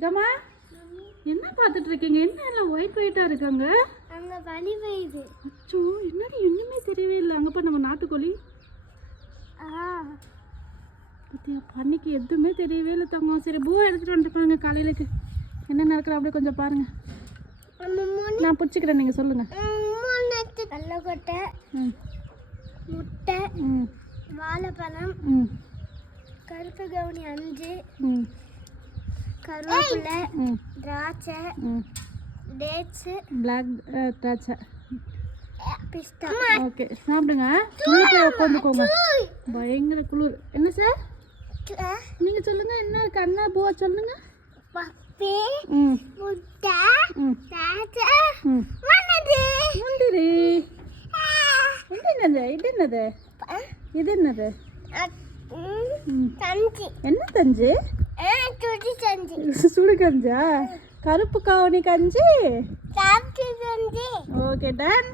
ஏகமா என்ன பார்த்துட்டு இருக்கீங்க? என்ன எல்லாம் ஒயிட் ஒயிட்டா இருக்காங்க? அங்க பனி பெய்யுது. அச்சோ, என்னடி இன்னுமே தெரியவே இல்லை. அங்கே போய் நம்ம நாட்டுக்கோழி பத்தியா, பன்னிக்கு எதுவுமே தெரியவே இல்லை தங்கம். சரி, பூவை எடுத்துகிட்டு வந்துட்டு பாருங்க. காலையிலக்கு என்ன நடக்கிற அப்படியே கொஞ்சம் பாருங்க. நான் பிடிச்சிக்கிறேன், நீங்கள் சொல்லுங்கள். கடலக்கொட்டை, முட்டை, வாழைப்பழம், கருப்பு கவுனி 5, கருவேப்பிலை, திராட்சை, டேட்ஸ், பிளாக் திராட்சை, பிஸ்தா. ஓகே, சாப்பிடுங்க. வீட்டில் உட்காந்துக்கோங்க. பயங்கர குளிர். என்ன சார் நீங்கள் சொல்லுங்கள், என்ன இருக்கு? அண்ணா பூவா சொல்லுங்க. பப்பி, முட்டை, திராட்சை, முந்திரி. இது என்னது? இது என்னது? இது என்னது? தஞ்சி. என்ன தஞ்சு? சுடி தஞ்சி. சுடு கஞ்சா? கருப்பு கவுனி கஞ்சி. தஞ்சி. Okay, ton.